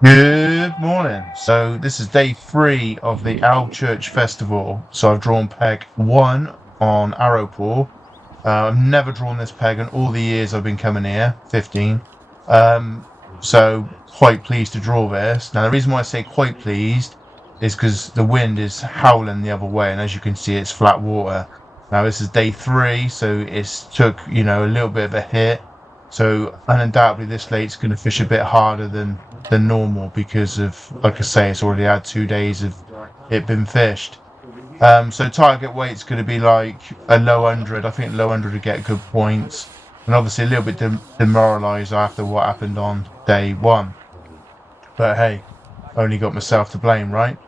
Good morning. So this is day 3 of the Alvechurch festival. So I've drawn peg 1 on arrow pool. I've never drawn this peg in all the years I've been coming here, 15. So quite pleased to draw this. Now the reason why I say quite pleased is because the wind is howling the other way, and as you can see, it's flat water. Now this is day 3, so it's took a little bit of a hit. So undoubtedly this lake's going to fish a bit harder than normal because of, like I say, it's already had 2 days of it been fished. So target weight's going to be like a low 100. I think low 100 to get good points, and obviously a little bit demoralised after what happened on day 1. But hey, only got myself to blame, right?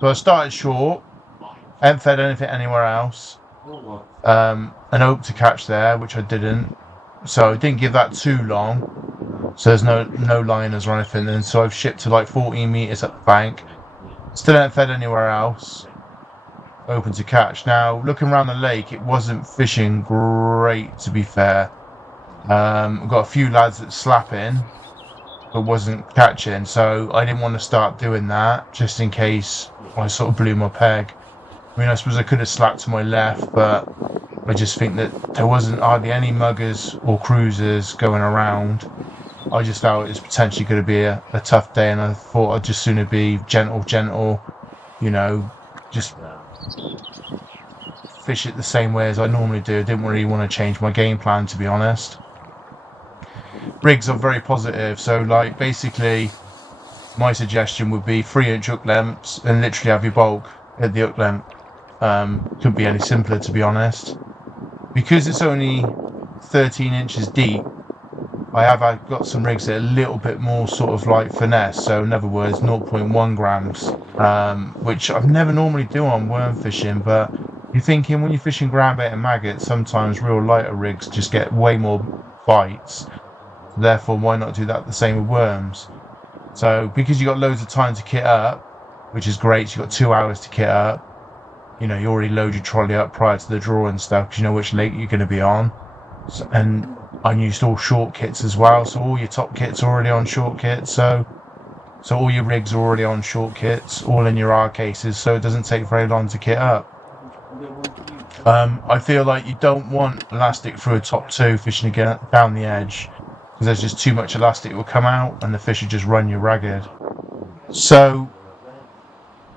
So I started short, hadn't fed anything anywhere else, and hoped to catch there, which I didn't. So I didn't give that too long. So there's no liners or anything, and so I've shipped to like 14 meters up the bank. Still haven't fed anywhere else. Open to catch. Now, looking around the lake, it wasn't fishing great, to be fair. I've got a few lads that slap in, but wasn't catching, so I didn't want to start doing that, just in case I sort of blew my peg. I mean, I suppose I could have slapped to my left, but I just think that there wasn't hardly any muggers or cruisers going around. I just thought it was potentially going to be a tough day, and I thought I'd just sooner be gentle, just fish it the same way as I normally do. I didn't really want to change my game plan, to be honest. Rigs are very positive, so like basically my suggestion would be 3-inch hook lengths and literally have your bulk at the hook length. Couldn't be any simpler, to be honest. Because it's only 13 inches deep, I've got some rigs that are a little bit more sort of like finesse, so in other words 0.1 grams, which I've never normally do on worm fishing, but you're thinking when you're fishing groundbait and maggots, sometimes real lighter rigs just get way more bites, therefore why not do that the same with worms? So because you got loads of time to kit up, which is great, so you've got 2 hours to kit up, you already load your trolley up prior to the draw and stuff because you know which lake you're going to be on. And I used all short kits as well, so all your top kits are already on short kits, so all your rigs are already on short kits, all in your R cases, so it doesn't take very long to kit up. I feel like you don't want elastic through a top 2 fishing again down the edge, because there's just too much elastic will come out and the fish will just run you ragged. So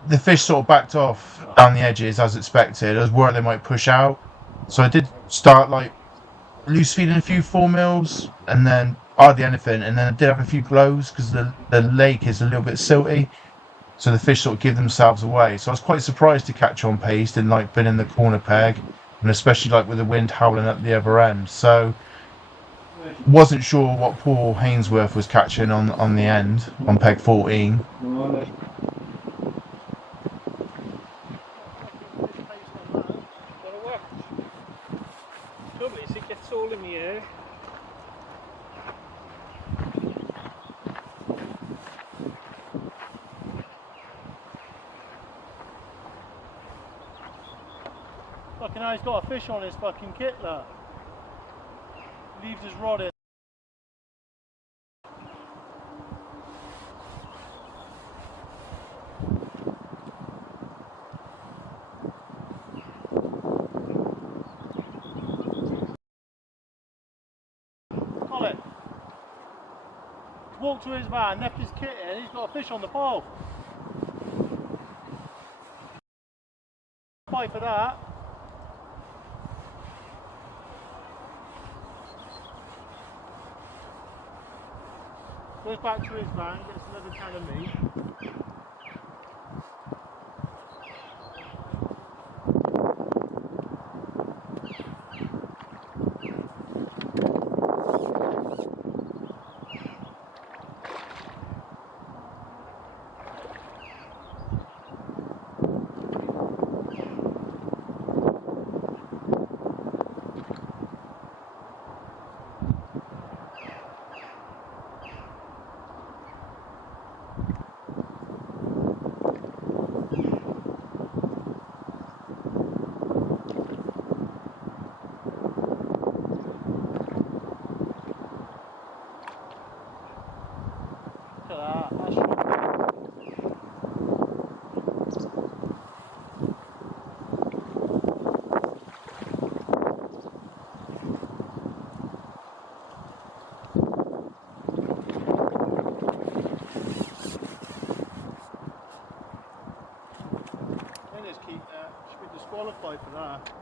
the fish sort of backed off down the edges as expected. I was worried they might push out, so I did start like loose feeding a few 4 mils and then hardly anything, and then I did have a few blows because the lake is a little bit silty, so the fish sort of give themselves away. So I was quite surprised to catch on pace, didn't like been in the corner peg, and especially like with the wind howling at the other end. So wasn't sure what poor Hainsworth was catching on the end on peg 14. Trouble is, it gets all in the air. Fucking hell, he's got a fish on his fucking kit, look. Leaves his rod in. Colin, he's walked to his van, left his kit in, he's got a fish on the pole. Fight for that. Goes back to his van, gets another can of meat. at that. That's shocking. Dennis should be disqualified for that.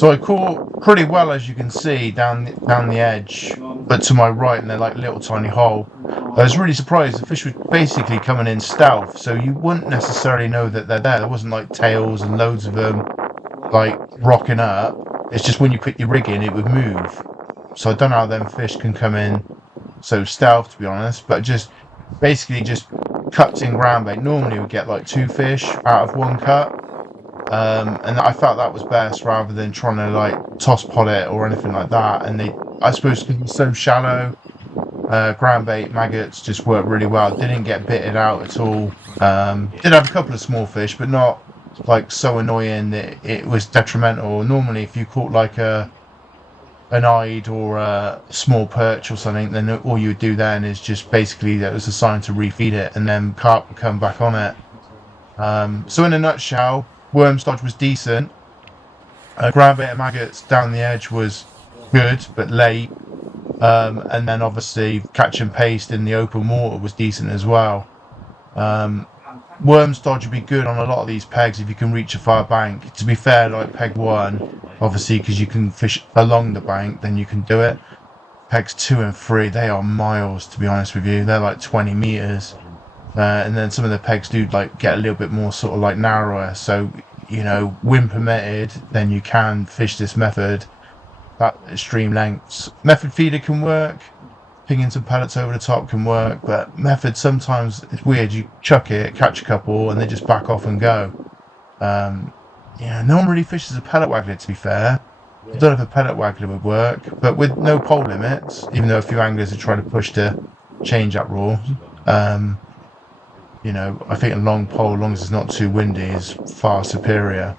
So I caught pretty well, as you can see, down the edge, but to my right, and they're like little tiny hole. I was really surprised. The fish was basically coming in stealth, so you wouldn't necessarily know that they're there. There wasn't like tails and loads of them like rocking up. It's just when you put your rig in, it would move. So I don't know how them fish can come in so stealth, to be honest, but just basically just cuts in ground bait. Normally we get like 2 fish out of 1 cut. And I felt that was best rather than trying to like toss pot it or anything like that. And I suppose because it's so shallow, ground bait maggots just worked really well. Didn't get bitted out at all. Did have a couple of small fish, but not like so annoying that it was detrimental. Normally, if you caught like an eyed or a small perch or something, then all you would do then is just basically that was a sign to refeed it, and then carp would come back on it. So in a nutshell, worm stodge was decent. Ground bait and maggots down the edge was good, but late. And then obviously catch and paste in the open water was decent as well. Worm stodge would be good on a lot of these pegs if you can reach a far bank. To be fair, like peg 1, obviously because you can fish along the bank, then you can do it. Pegs 2 and 3, they are miles, to be honest with you. They're like 20 meters. And then some of the pegs do like get a little bit more sort of like narrower. So, you know, wind permitted, then you can fish this method at extreme lengths. Method feeder can work. Pinging some pellets over the top can work, but method sometimes it's weird. You chuck it, catch a couple, and they just back off and go. No one really fishes a pellet waggler, to be fair. I don't know if a pellet waggler would work, but with no pole limits, even though a few anglers are trying to push to change that rule. I think a long pole, as long as it's not too windy, is far superior.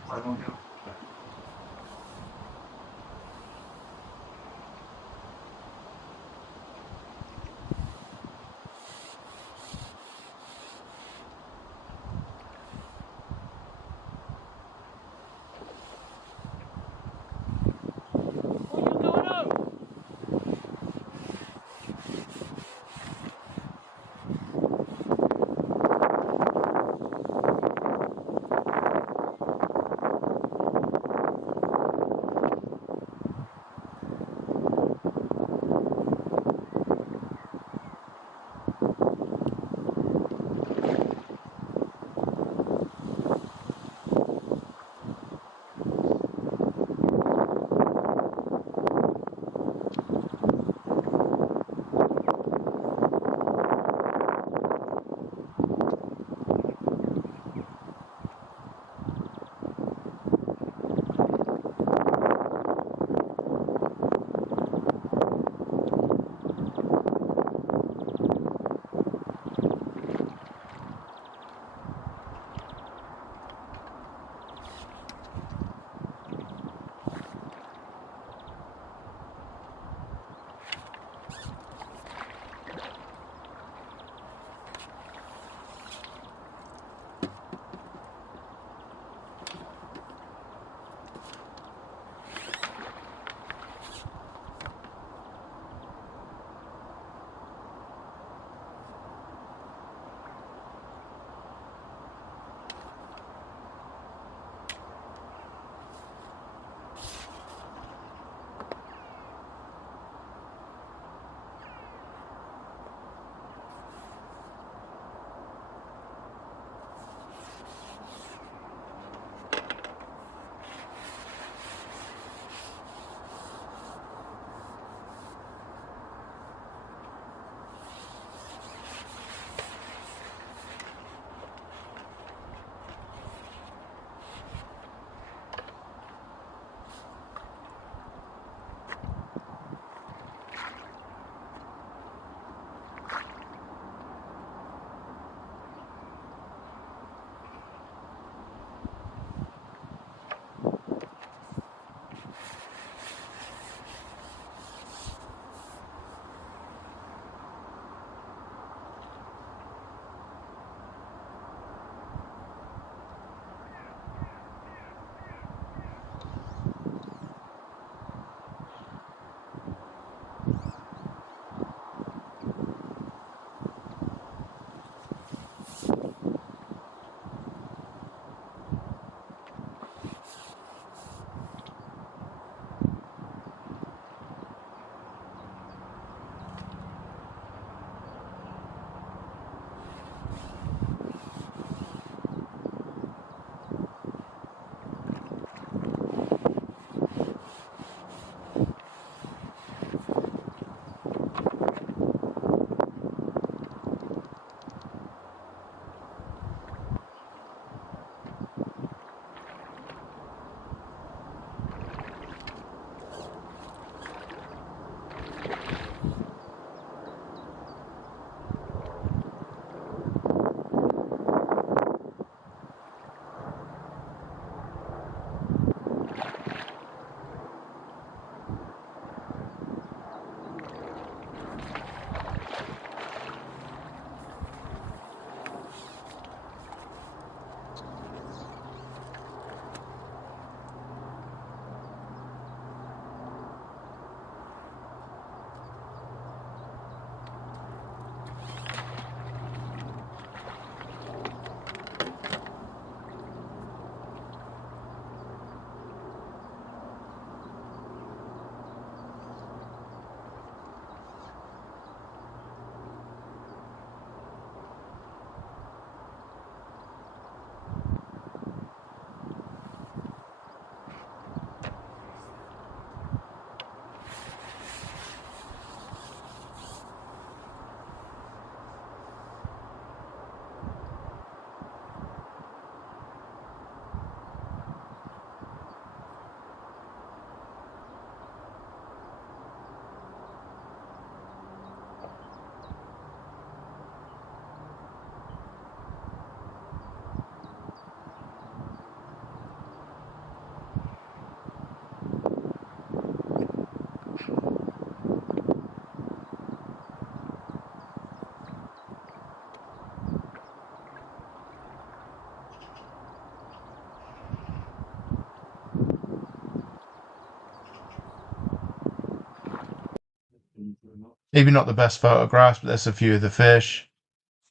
Maybe not the best photographs, but there's a few of the fish.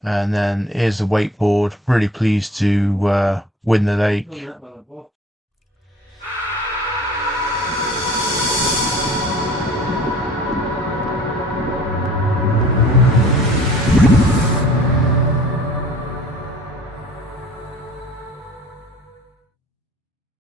And then here's the wakeboard. Really pleased to win the lake.